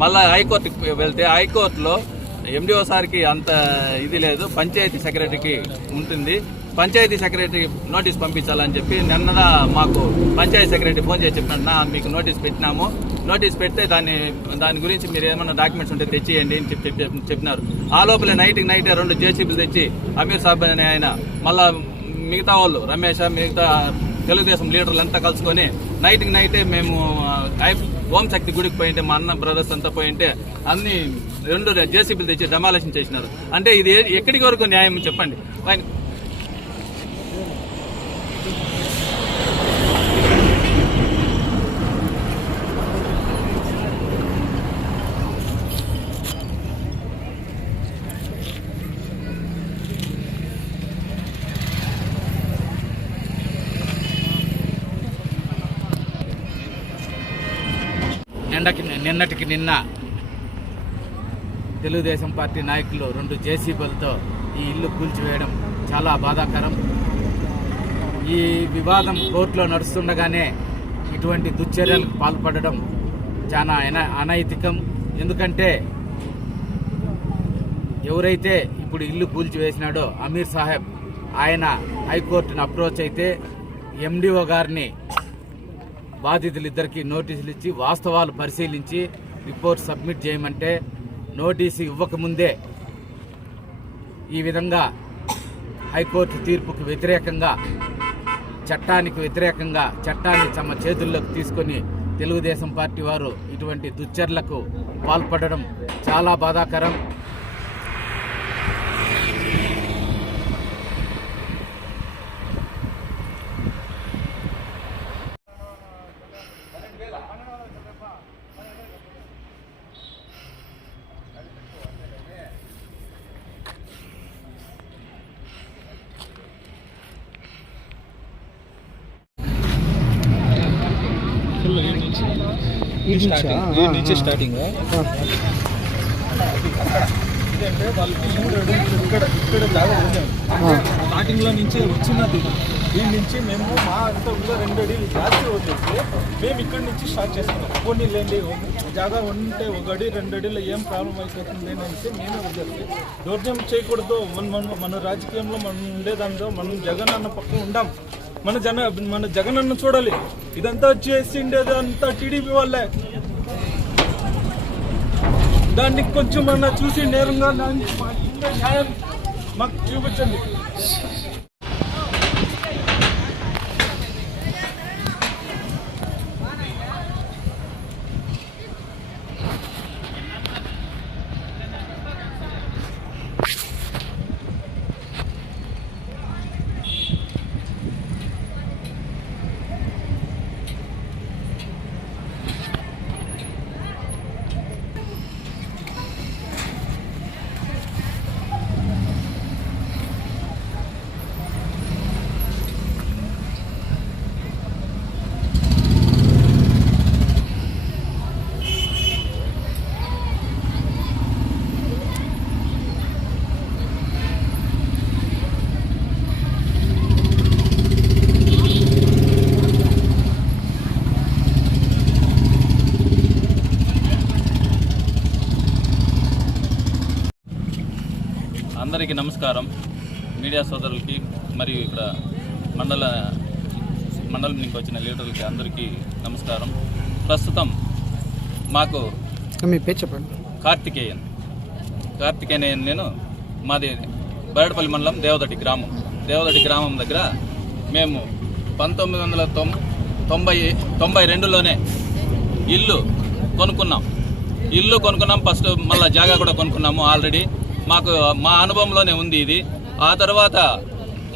మళ్ళీ హైకోర్టుకి వెళ్తే హైకోర్టులో ఎండిఓ సార్కి అంత ఇది లేదు పంచాయతీ సెక్రటరీకి ఉంటుంది. పంచాయతీ సెక్రటరీ నోటీస్ పంపించాలని చెప్పి నిన్న మాకు పంచాయతీ సెక్రటరీ ఫోన్ చేసి చెప్పినట్టు మీకు నోటీస్ పెట్టినాము. నోటీస్ పెడితే దాన్ని దాని గురించి మీరు ఏమైనా డాక్యుమెంట్స్ ఉంటే తెచ్చియండి అని చెప్పి చెప్పినారు. ఆ లోపల నైట్కి నైట్ రెండు జేసీబీలు తెచ్చి అమీర్ సాబ్ అనే ఆయన మళ్ళా మిగతా వాళ్ళు రమేష్ మిగతా తెలుగుదేశం లీడర్లు అంతా కలుసుకొని నైట్కి నైటే మేము ఓం శక్తి గుడికి పోయింటే మా అన్న బ్రదర్స్ అంతా పోయింటే అన్ని రెండు జేసీబీలు తెచ్చి డెమాలేషన్ చేసినారు. అంటే ఇది ఎక్కడికి వరకు న్యాయం చెప్పండి. నిన్నకి నిన్నటికి నిన్న తెలుగుదేశం పార్టీ నాయకులు రెండు జేసీబీలతో ఈ ఇల్లు కూల్చివేయడం చాలా బాధాకరం. ఈ వివాదం కోర్టులో నడుస్తుండగానే ఇటువంటి దుశ్చర్యలకు పాల్పడడం చాలా అనైతికం. ఎందుకంటే ఎవరైతే ఇప్పుడు ఇల్లు కూల్చివేసినాడో అమీర్ సాహెబ్ ఆయన హైకోర్టును అప్రోచ్ అయితే ఎండిఓ గారిని బాధితులిద్దరికీ నోటీసులు ఇచ్చి వాస్తవాలు పరిశీలించి రిపోర్ట్ సబ్మిట్ చేయమంటే నోటీసు ఇవ్వకముందే ఈ విధంగా హైకోర్టు తీర్పుకు వ్యతిరేకంగా చట్టానికి వ్యతిరేకంగా చట్టాన్ని తమ చేతుల్లోకి తీసుకొని తెలుగుదేశం పార్టీ వారు ఇటువంటి దుశ్చర్లకు పాల్పడడం చాలా బాధాకరం. నుంచి స్టార్టింగ్. మూడు అడుగులు ఇక్కడ ఇక్కడ జాగా ఉంది స్టార్టింగ్లో నుంచి వచ్చినది. దీని నుంచి మేము మా అంతా కూడా రెండు అడిలు జాస్తి వదిలేసి మేము ఇక్కడ నుంచి స్టార్ట్ చేస్తున్నాం. కొన్ని లేండి జాగా ఉంటే ఒక అడి రెండు అడిలో ఏం ప్రాబ్లం అయిపోతుంది అని అంటే మేమే వదిలేసి దౌర్జన్యం చేయకూడదు. మన మన మన రాజకీయంలో మనం ఉండేదాంతో మనం జగన్ అన్న పక్కన ఉండాం. మన జన మన జగన్ అన్న చూడాలి. ఇదంతా చేసిండేది అంతా టీడీపీ వాళ్ళే. దాన్ని కొంచెం అన్న చూసి నేరంగా దాన్ని న్యాయం మాకు చూపించండి. అందరికీ నమస్కారం. మీడియా సోదరులకి మరియు ఇక్కడ మండల మండలం నుంచి వచ్చిన లీడర్లకి అందరికీ నమస్కారం. ప్రస్తుతం మాకు మీ పేరు చెప్పండి. కార్తికేయన్. కార్తికేయన్ నేను మాది బయటపల్లి మండలం దేవదటి గ్రామం. దేవదటి గ్రామం దగ్గర మేము పంతొమ్మిది వందల తొం తొంభై తొంభై రెండులోనే ఇల్లు కొనుక్కున్నాం. ఇల్లు కొనుక్కున్నాం ఫస్ట్ మళ్ళీ జాగా కూడా కొనుక్కున్నాము ఆల్రెడీ. మాకు మా అనుభవంలోనే ఉంది ఇది. ఆ తర్వాత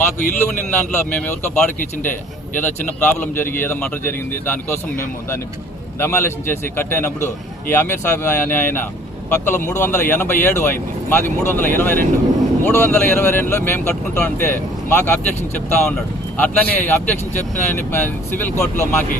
మాకు ఇల్లు ఉన్న దాంట్లో మేము ఎవరికో బాడికి ఇచ్చింటే ఏదో చిన్న ప్రాబ్లం జరిగి ఏదో మటర్ జరిగింది. దానికోసం మేము దాన్ని డమాలేషన్ చేసి కట్టైనప్పుడు ఈ అమీర్ సాహెబ్ అనే ఆయన పక్కలో మూడు వందల ఎనభై ఏడు అయింది. మాది మూడు వందల ఇరవై రెండు. మూడు వందల ఇరవై రెండులో మేము కట్టుకుంటాం అంటే మాకు అబ్జెక్షన్ చెప్తా ఉన్నాడు. అట్లనే అబ్జెక్షన్ చెప్పిన సివిల్ కోర్టులో మాకు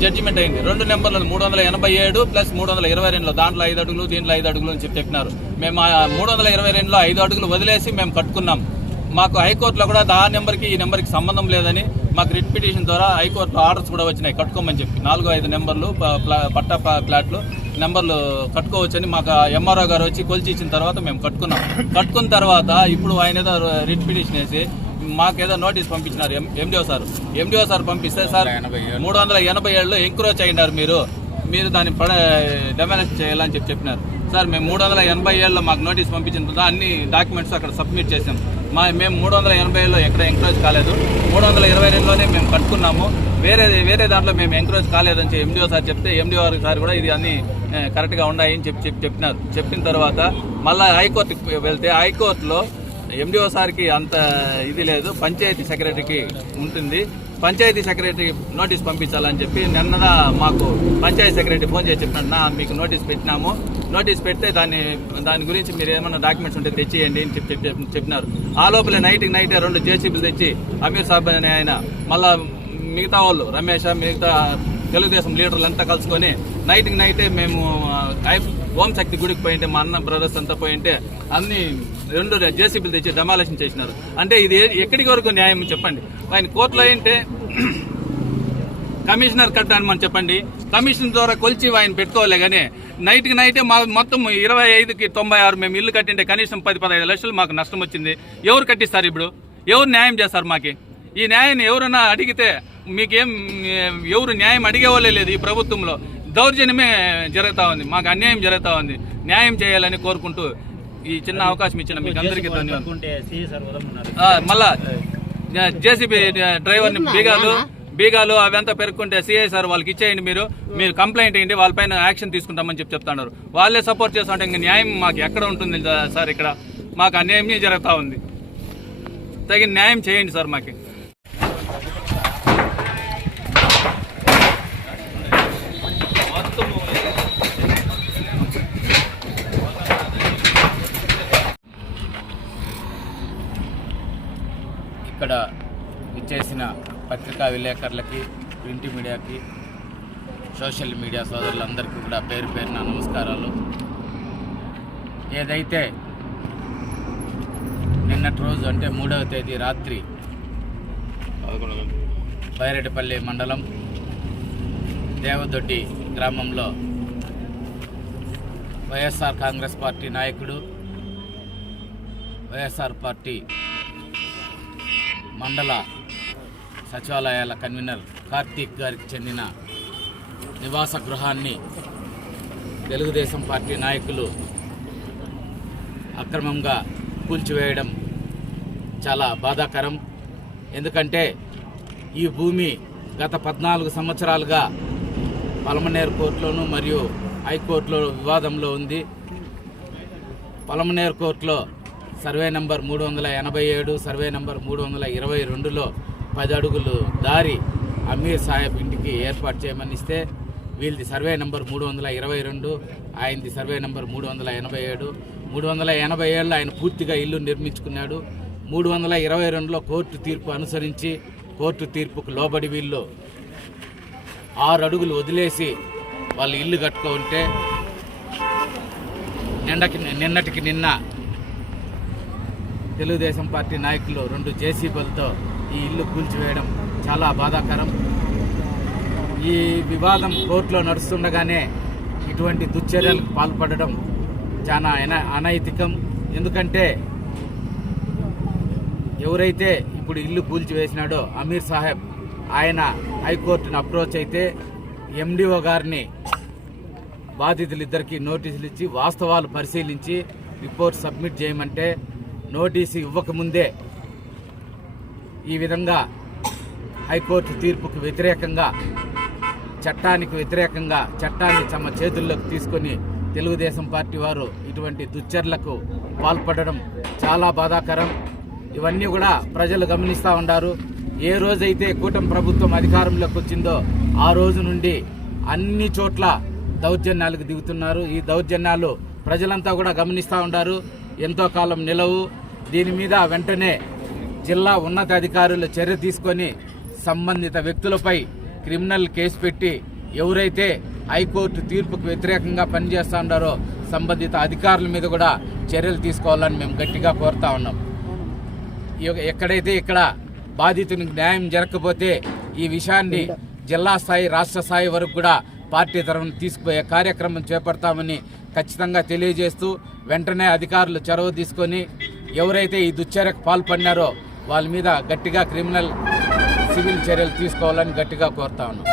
జడ్జిమెంట్ అయింది. రెండు నెంబర్లు మూడు వందల ఎనభై ఏడు ప్లస్ మూడు వందల ఇరవై రెండులో దాంట్లో ఐదు అడుగులు దీంట్లో ఐదు అడుగులు అని చెప్పి చెప్పినారు. మేము ఆ మూడు వందల ఇరవై రెండులో ఐదు అడుగులు వదిలేసి మేము కట్టుకున్నాం. మాకు హైకోర్టులో కూడా ఆ నెంబర్కి ఈ నెంబర్కి సంబంధం లేదని మాకు రిట్ పిటిషన్ ద్వారా హైకోర్టులో ఆర్డర్స్ కూడా వచ్చినాయి. కట్టుకోమని చెప్పి నాలుగు ఐదు నెంబర్లు ప్లా- పట్టా ప్లాట్లు నెంబర్లు కట్టుకోవచ్చని మాకు ఎంఆర్ఓ గారు వచ్చి కొలిచి ఇచ్చిన తర్వాత మేము కట్టుకున్నాం. కట్టుకున్న తర్వాత ఇప్పుడు ఆయన ఏదో రిట్ పిటిషన్ వేసి మాకేదో notice పంపించినారు. MDO sir. MDO sir పంపిస్తే సార్ మూడు వందల ఎనభై ఏళ్ళు ఎంక్రోచ్ అయినారు మీరు. మీరు దాన్ని పడ డెమానేజ్ చేయాలని చెప్పి చెప్పినారు. సార్ మేము మూడు వందల ఎనభై ఏళ్ళలో మాకు నోటీస్ పంపించిన తర్వాత అన్ని డాక్యుమెంట్స్ అక్కడ సబ్మిట్ చేసాం మా మేము మూడు వందల ఎనభై ఏళ్ళలో ఎక్కడ ఎంకరేజ్ కాలేదు. మూడు వందల ఇరవై రెండులోనే మేము కట్టుకున్నాము. వేరే వేరే దాంట్లో మేము ఎంకరేజ్ కాలేదని చెప్పి ఎండిఓ సార్ చెప్తే ఎండిఓ సార్ కూడా ఇది అన్ని కరెక్ట్గా ఉన్నాయని చెప్పి చెప్పి చెప్పినారు. చెప్పిన తర్వాత మళ్ళీ హైకోర్టుకి వెళ్తే హైకోర్టులో ఎండిఓ సార్కి అంత ఇది లేదు. పంచాయతీ సెక్రటరీకి ఉంటుంది. పంచాయతీ సెక్రటరీ నోటీస్ పంపించాలని చెప్పి నిన్న మాకు పంచాయతీ సెక్రటరీ ఫోన్ చేసి చెప్పినాడు. మీకు నోటీస్ పెట్టినాము. నోటీస్ పెడితే దాన్ని దాని గురించి మీరు ఏమైనా డాక్యుమెంట్స్ ఉంటే తెచ్చియండి అని చెప్పి చెప్పి చెప్పినారు. ఆ లోపల నైట్కి నైటే రెండు జేసీబీలు తెచ్చి అమీర్ సాబ్ అనే ఆయన మళ్ళా మిగతా వాళ్ళు రమేష్ మిగతా తెలుగుదేశం లీడర్లు అంతా కలుసుకొని నైట్కి నైటే మేము శక్తి గుడికి పోయింటే మా అన్న బ్రదర్స్ అంతా పోయింటే అన్ని రెండు జేసీబీలు తెచ్చి డెమాలేషన్ చేసినారు. అంటే ఇది ఎక్కడికి వరకు న్యాయం చెప్పండి. ఆయన కోర్టులో ఏంటంటే కమిషనర్ కట్టాను మనం చెప్పండి. కమిషన్ ద్వారా కొలిచి ఆయన పెట్టుకోవాలి కానీ నైట్కి నైటే మా మొత్తం ఇరవై ఐదుకి తొంభై ఆరు మేము ఇల్లు కట్టింటే కనీసం పది పదహైదు లక్షలు మాకు నష్టం వచ్చింది. ఎవరు కట్టిస్తారు ఇప్పుడు? ఎవరు న్యాయం చేస్తారు మాకి? ఈ న్యాయాన్ని ఎవరైనా అడిగితే మీకేం ఎవరు న్యాయం అడిగేవాళ్ళే లేదు ఈ ప్రభుత్వంలో. దౌర్జన్యమే జరుగుతూ ఉంది. మాకు అన్యాయం జరుగుతూ ఉంది. న్యాయం చేయాలని కోరుకుంటూ ఈ చిన్న అవకాశం ఇచ్చిన మీకు అందరికీ ధన్యవాదాలు. ఆ, మళ్ళా జేసీబీ డ్రైవర్ని బీగాలు బీగాలు అవంతా పెరుక్కుంటే సిఐ సార్ వాళ్ళకి ఇచ్చేయండి మీరు. మీరు కంప్లైంట్ అయ్యండి వాళ్ళపైన యాక్షన్ తీసుకుంటామని చెప్పి చెప్తున్నారు. వాళ్ళే సపోర్ట్ చేస్తుంటే ఇంకా న్యాయం మాకు ఎక్కడ ఉంటుంది సార్ ఇక్కడ? మాకు అన్యాయమే జరుగుతూ ఉంది. తగిన న్యాయం చేయండి సార్ మాకు ఇక్కడ ఇచ్చేసిన పత్రికా విలేకరులకి ప్రింట్ మీడియాకి సోషల్ మీడియా సోదరులందరికీ కూడా పేరు పేరున నమస్కారాలు. ఏదైతే నిన్నటి రోజు అంటే మూడవ తేదీ రాత్రి బైరెడ్డిపల్లి మండలం దేవదొడ్డి గ్రామంలో వైఎస్ఆర్ కాంగ్రెస్ పార్టీ నాయకుడు వైఎస్ఆర్ పార్టీ మండల సచివాలయాల కన్వీనర్ కార్తీక్ గారికి చెందిన నివాస గృహాన్ని తెలుగుదేశం పార్టీ నాయకులు అక్రమంగా కూల్చివేయడం చాలా బాధాకరం. ఎందుకంటే ఈ భూమి గత పద్నాలుగు సంవత్సరాలుగా పలమనేరు కోర్టులోను మరియు హైకోర్టులో వివాదంలో ఉంది. పలమనేరు కోర్టులో సర్వే నెంబర్ మూడు వందల ఎనభై ఏడు సర్వే నెంబర్ మూడు వందల ఇరవై రెండులో పది అడుగులు దారి అమీర్ సాహెబ్ ఇంటికి ఏర్పాటు చేయమని ఇస్తే వీళ్ళది సర్వే నెంబర్ మూడు వందల ఇరవై రెండు ఆయనది సర్వే నెంబర్ మూడు వందల ఎనభై ఏడు. మూడు వందల ఎనభై ఏళ్ళు ఆయన పూర్తిగా ఇల్లు నిర్మించుకున్నాడు. మూడు వందల ఇరవై రెండులో కోర్టు తీర్పు అనుసరించి కోర్టు తీర్పుకు లోబడి వీళ్ళు ఆరు అడుగులు వదిలేసి వాళ్ళు ఇల్లు కట్టుకుంటే నిన్నకి నిన్నటికి నిన్న తెలుగుదేశం పార్టీ నాయకులు రెండు జేసీబీలతో ఈ ఇల్లు కూల్చివేయడం చాలా బాధాకరం. ఈ వివాదం కోర్టులో నడుస్తుండగానే ఇటువంటి దుశ్చర్యలకు పాల్పడడం చాలా అనైతికం. ఎందుకంటే ఎవరైతే ఇప్పుడు ఇల్లు కూల్చివేసినాడో అమీర్ సాహెబ్ ఆయన హైకోర్టును అప్రోచ్ అయితే ఎండిఓ గారిని బాధితులిద్దరికీ నోటీసులు ఇచ్చి వాస్తవాలు పరిశీలించి రిపోర్ట్ సబ్మిట్ చేయమంటే నోటీసు ఇవ్వకముందే ఈ విధంగా హైకోర్టు తీర్పుకు వ్యతిరేకంగా చట్టానికి వ్యతిరేకంగా చట్టాన్ని తమ చేతుల్లోకి తీసుకొని తెలుగుదేశం పార్టీ వారు ఇటువంటి దుశ్చర్లకు పాల్పడడం చాలా బాధాకరం. ఇవన్నీ కూడా ప్రజలు గమనిస్తూ ఉన్నారు ఏ రోజైతే కూటమి ప్రభుత్వం అధికారంలోకి వచ్చిందో ఆ రోజు నుండి అన్ని చోట్ల దౌర్జన్యాలకు దిగుతున్నారు. ఈ దౌర్జన్యాలు ప్రజలంతా కూడా గమనిస్తూ ఉన్నారు ఎంతో కాలం నిలవు. దీని మీద వెంటనే జిల్లా ఉన్నతాధికారులు చర్య తీసుకొని సంబంధిత వ్యక్తులపై క్రిమినల్ కేసు పెట్టి ఎవరైతే హైకోర్టు తీర్పుకు వ్యతిరేకంగా పనిచేస్తూ ఉన్నారో సంబంధిత అధికారుల మీద కూడా చర్యలు తీసుకోవాలని మేము గట్టిగా కోరుతా ఉన్నాం. ఎక్కడైతే ఇక్కడ బాధితునికి న్యాయం జరగకపోతే ఈ విషయాన్ని జిల్లా స్థాయి రాష్ట్ర స్థాయి వరకు కూడా పార్టీ తరఫున తీసుకుపోయే కార్యక్రమం చేపడతామని ఖచ్చితంగా తెలియజేస్తూ వెంటనే అధికారులు చొరవ తీసుకొని ఎవరైతే ఈ దుశ్చర్యకు పాల్పడినారో వాళ్ళ మీద గట్టిగా క్రిమినల్ సివిల్ చర్యలు తీసుకోవాలని గట్టిగా కోరుతా ఉన్నాం.